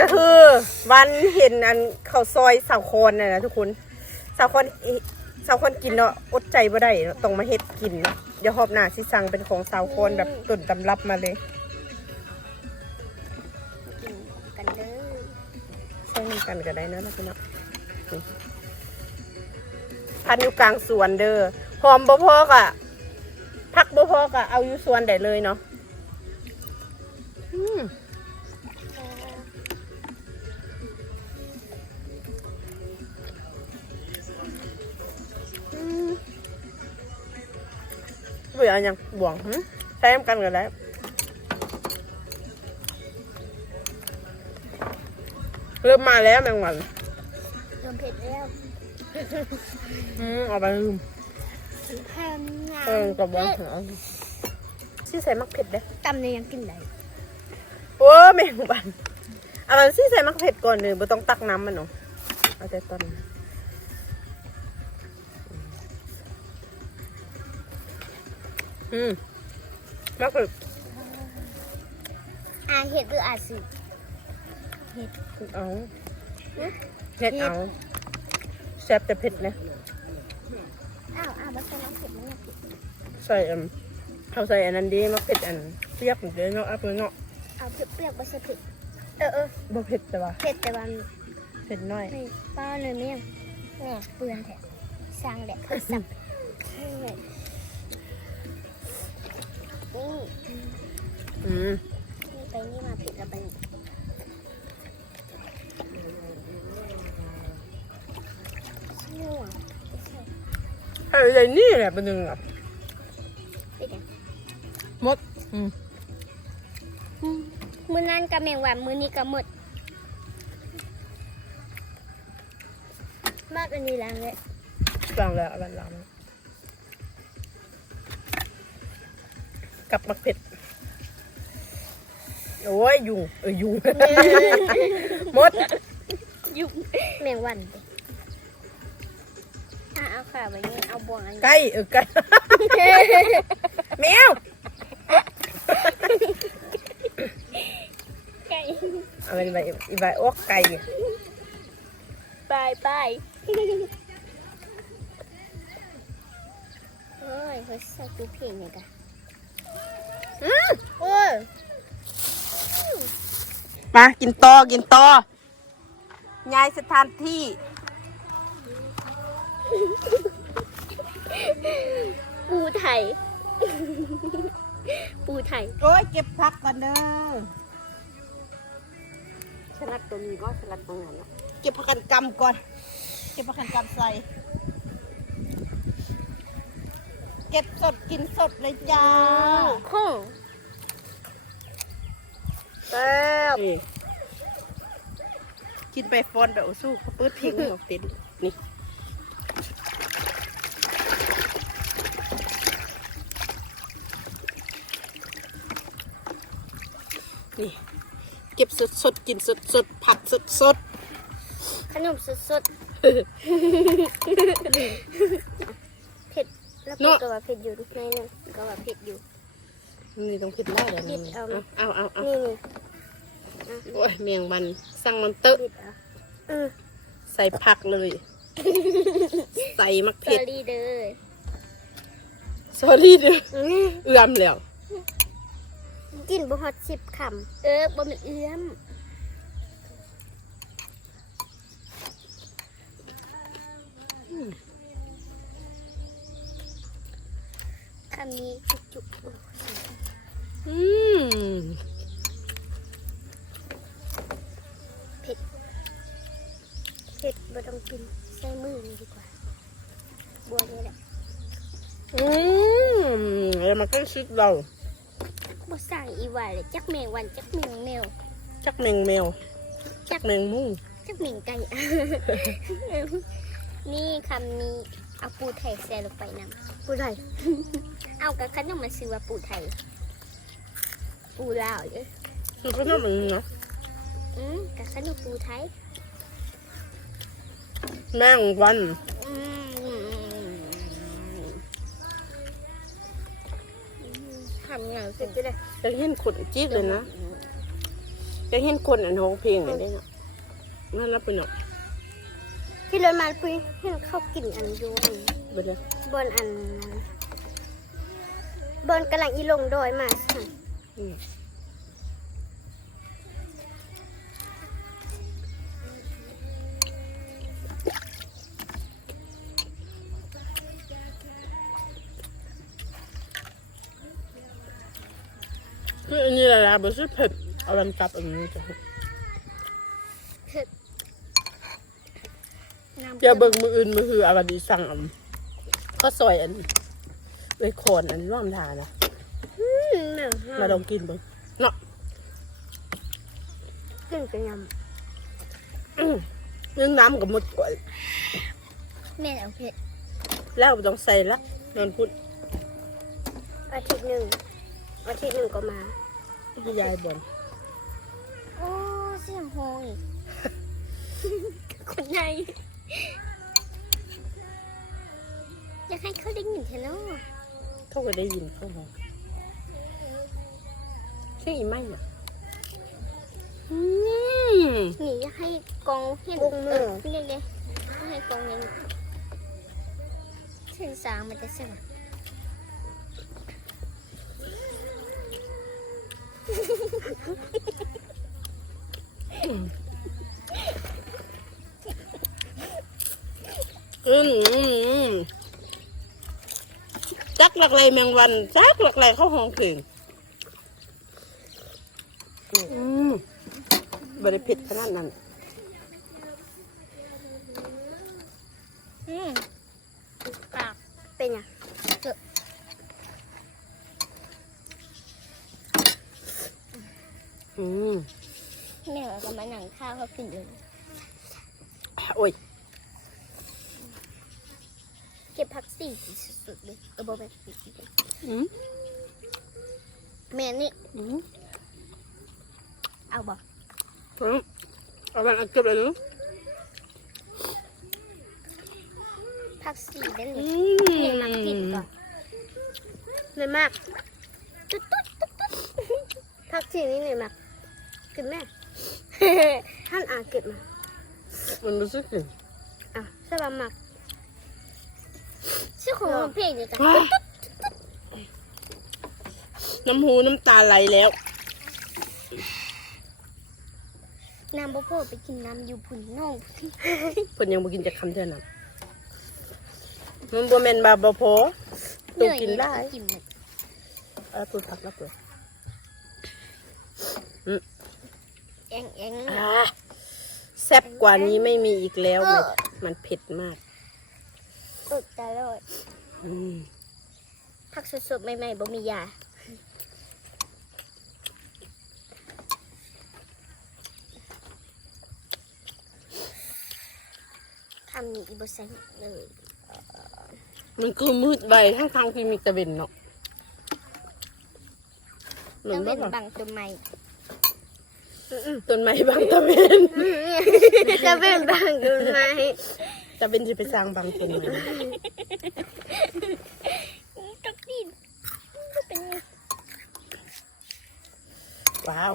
ก็คือวันเห็นอันเขาวซอยสาวคอนน่ะนะทุกคนสาวคอนอิสาวคอนกินเนาะอดใจบ่ได้เนาะต้องมาเฮ็ดกินเนาะเดี๋ยวหอบหน้าสิสั่งเป็นของสาวคอนแบบต้นตำรับมาเลยกินกันเด้อใช้นำกันก็ได้เนาะนะพี่เนาะนี่พันอยู่กลางสวนเด้อหอมบ่พอกอะพักบ่พอกอะเอาอยู่สวนได้เลยเนาะอืม เบื่อยังบ่วงหึใช้น้ำกันกันแล้วเริ่มมาแล้วแมงวันรวมเผ็ดแล้วอืมเอาไปลืมแพมงาเออกับว่าซี่ใส่มักเผ็ดเด้ตำเนี่ยยังกินได้โอ้แมงวันเอามันซี่ใส่มักเผ็ดก่อนหนึ่งไม่ต้องตักน้ำมันเนาะเอาแต่ต้น อืมมักเผ็ดอาเห็ดหรืออาสิเอาเผ็ดเอาแซ่บแต่เผ็ดนะอ้าวอ้าวบัสน้ำเผ็ดมันเนี่ยผิดใส่อันเขาใส่อันนั้นดีมักเผ็ดอันเปรี้ยวเหมือนเดิมเนาะอัพเนาะเอาเผ็ดเปรี้ยวบัสเผ็ดเออเออบ่เผ็ดแต่ว่าเผ็ดแต่ว่าเผ็ดน้อยไม่ป้าเลยเมี่ยงแม่เปลือนแท้สร้างแดดเพิ่มสับ นี่อืมนี่ไปนี่มาผิดแล้วไปนี่ง่วงอะไรนี่แหละเป็นยังไงเป็นไงมดอืมมือนั้นกับแมงวันมือนี้กับมดมากอันนี้ล้างเลยล้างแล้วเอาล้างแล้ว กับมักเผ็ด โอ้ยยุงเออยุง มด ยุบแมงวันดิอะเอาขาไว้นี่เอาบ่วงอันนี้ไก่เออไก่แมวไก่เอาไปอีใบอีใบออกไก่ไปไปเฮ้ยเขาใส่ตู้เพลงเนี่ยกัน อืม โอ้ย มากินต่อกินต่อย้ายสถานที่ปูไทย ปูไทย โอ้ยเก็บผักก่อนเด้อสลัดตัวนี้ก็สลัดตรงนั้นนะเก็บผักกันกำก่อน เก็บผักกันกำใส่ เก็บสดกินสดเลยจ้าข้อง แซ่บกินไปฟอนแบบสู้เขาปื้ดทิ้งหมดติดนี่นี่เก็บสดสดๆกินสดสดๆผัดสดสดขนมสดๆเผ็ดแล้วก็ก็ว่าเผ็ดอยู่ในนึงก็ว่าเผ็ดอยู่ๆนี่ต้องผิดไล่เลยนินี่ดเอาเอาเอาเอานี่นี่ โอ้ยเมียงมันสั่งมันเตอะบิดเอาเออใส่ผักเลย ใส่มะสเผ็อดรี่เด้อสอรี่เด้ออืมเอื้อมแล้วกินบ่ฮอดสิบคำเออบ่มันเอื้อมคำนี้จุกๆโอ้ยอืม เผ็ด บ่ต้องกินใส่มือนี่ดีกว่าบัวนี่แหละอืมแล้วมันก็ชุดเราบ่สร้างอีว่าเลยจักแมงวันจักแมงแมวจักแมงแมวจักแมงมุ้งจักแมงไก่ นี่คำนี้เอาปูไทยแซ่ลงไปนำปูไทย เอากระคันต้องมาซื้อว่าปูไทย ปูลาวเลยมันก็น่าเหมือนเนาะอืมกระคันต้องปูไทย แมงวันทำไงเสร็จจะได้จะเห็นขนจี๊ดเลยนะจะเห็นคนอันหงเพลงนี่ได้เนาะนั่นรับไปเนาะที่รถมาคุยเห็นเขากินอันยูอันเบ่ได้บนอัน บนกำลังอีลงดอยมาสั่ คืออันนี้แหละล่ะบ่ใช่เผ็ดเอาลำตับอันนี้จ้ะน้ำเดี๋ยวเบิ่งมืออื่นมือคืออาวันดีสั่งอันก็ซอยอันเวคอนอันร่อมทานะอืมเหนือมาลองกินเบิ่งเนาะกินกันยอื้อนึ่งน้ำกับหมดกว่าำแม่เอาเผ็ดแล้วบ่ต้องใส่ละนอนพูดอาทิตย์หนึ่ง อาทิตย์หนึ่งก็มาที่ยายบ่นโอ้เสียงโฮงอีกคนใหญ่อยากให้เขาได้ยินเธอเนาะเขาก็ได้ยินเขาบอกเชื่ออีไม่เนี่ยอืมนี่อยากให้กองเห็นกองมือเรียกเลยให้กองเห็นเส้นสางมันจะเสีย อืมอืมอืมจักหลักไรแมงวันจักหลักไรเข้าห้องเพลงอืมบริผิดขนาดนั้นอืมปากเป็นไง อืมแม่กับมาหนังข้าวเขากินเลยโอ้ย เก็บผักสี่สุดๆเลยเออบอกแบบอืมแม่นี่อืมเอาบอกอืมเอาไปเอาเก็บเลยเนาะผักสี่ได้เลอืยมแม่มักกินก่อนเลยมากตุ๊ดตุ๊ดตุ๊ดตุ๊ดผักสี่นี่เลยมาก กินแม่ ท่านอาเก็บมา มันรู้สึกถึงอะใช่ป่ะหมักชื่อของเพลงเดียวกันว้ายน้ำหูน้ำตาไหลแล้ว น้ำบ่พอไปกินน้ำอยู่พุ่นน้องเพิ่นยังบ่กินจากคำเท่านั้นมันบ่แม่นบาบ่พอตัวกินได้กินหมดเออตัวผักรับเลยเอ งเองอ่าแซ่บกว่านี้ไม่มีอีกแล้วมันมันเผ็ดมากอดตลอดอืมผักสดๆใหม่ๆบ่มียาทำนี่อีบ่ใส่เลยมันคือมืดใบทั้งทางที่มีตะเวนเนาะเหมือนบ่เป็นบางต้นไม้ ต้นไม้บางตะเวนจะเป็นบางต้นไม้ตะเวนสิไปสร้างบางต้นไม้ตักดินเป็นว้าว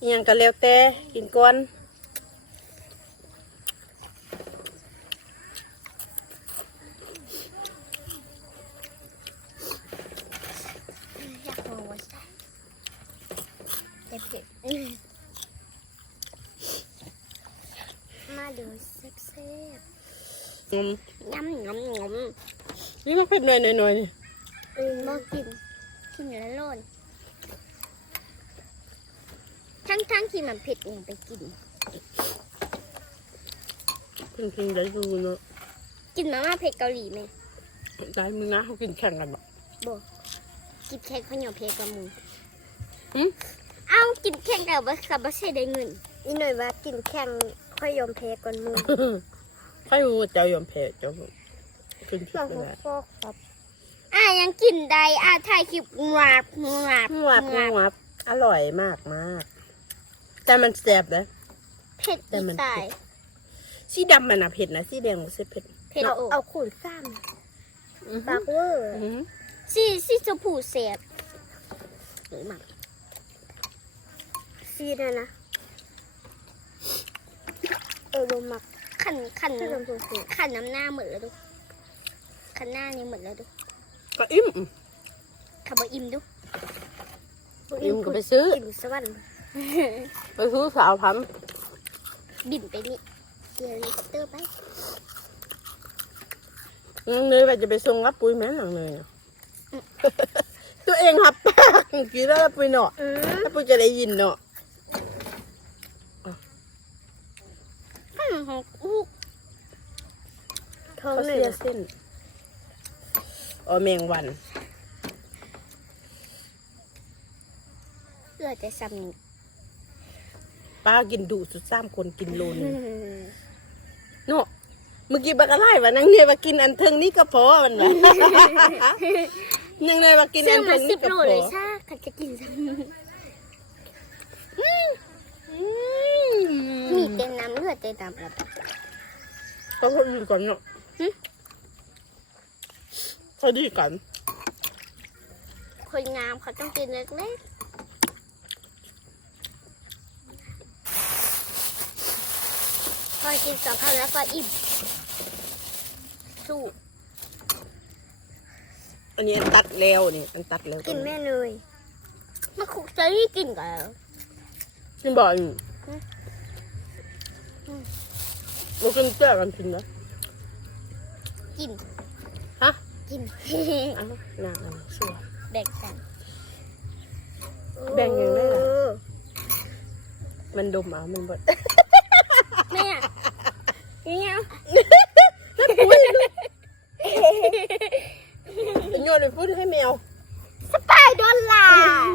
อิหยังก็แล้วแต่กินก่อน อยากลองว่าใส่แต่เผ็ดมาดูเซ็กซี่ อืมยำยำยนี่ก็เผ็ดหน่อยหน่อยหน่อยนี่ำเออมากินกินแล้วร้อนทั้งทั้งที่มันเผ็ดยังไปกินเพิ่งกินได้ดูเนาะกินมาม่าเผ็ดเกาหลีไหมได้มึงนะเขากินแข่งกันบ่บอกกินแข่งข้าวเหนียวเพกับหมูหืมเอ้ากินแข่งกับว่ากับว่าใช่ได้เงินอีหน่อยว่ากินแข่งค่อยยอมเพก่อนหมูค่ อยรู้ว่าเจ้ายอมแพ้เจ้าขึ้นชุดบางไปคนแล้วก็ครับอะยังกินได้อะถ่ายคลิปงวาบงวาบงวับงวับอร่อยมากมาก แต่มันแซ่บนะเผ็ดแต่อีมันสายสีดำมันอะเผ็ดนะสีแดงมันใช่เผ็ดเผ็ดเอาโอ้เอาขุนซ้อือำหืปาอกเวอร์อือหือสีสีชมพูเสียบหรือหมักซีเนี่ยนะเออบ่มัก ขันขันที่ทำสูงขันน้ำหน้าหมดแล้วดูขันหน้านี่หมดแล้วดูๆก็อิ่มขับบ่อิ่มดูบ่อิ่มก็ไปซื้ออิ่มสวรรค์ไปซื้อสาวพันบินไปนี่เฮลิคอปเตอร์ไปนางเนยว่าจะไปส่งรับปุ๋ยแม่นางเนยอะตัวเองหับปากกี่แล้วรับปุ๋ยเนาะอืมรับปุ๋ยจะได้ยินเนาะ ขันของอูกท้อง เขาหนึ่เสีงยเส้นอ๋อแมงวันเพื่อจะซ้ำนี่ป้ากินดุสุดสามคนกินโลนึงเนาะเมื่อกี้บักอะไรวะนางเนยว่ากินอันเทิงนี่ก็พอมันวะนางเนยว่ากินซื้อัอนมาเทิงสินี่บก็โลพอเลยซ่าขันจะกินซ้ำอืมมีเต็มน้ำเลือดเต็มน้ำแล้วเขาพูดดีกันเนาะ หึเขาดีกัน คนงามเขาต้องกินเล็กๆพอกินสองคำแล้วก็อิ่มสู้อันนี้อันตัดแล้วนี่อันตัดแล้วกินแม่เลยมาคุกจะรีกินกันแล้วกินบ่อยอยู่หึเรากินเจ้ากันกินนะ กินฮะกินอ้าวน่าอันชัวแบ่งกันแบ่งยังไงล่ะมันดมเอามันบดแม่เนี่ยโยนไปพูดให้แมวสไปายดอลลาร์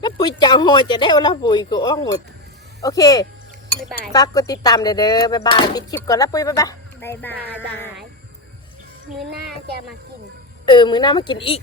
แล้วปุ๋ยจ่าหอยจะได้เอาละปุ๋ยกูอ้องหมด โอเคบ๊าย บายบ๊าย ฝากกดติดตามเด้อเด้อบ๊ายบายปิดคลิปก่อนละปุ๋ยบ๊ายบายบายบาย มื้อหน้าจะมากิน เออ มือหน้ามากินอีก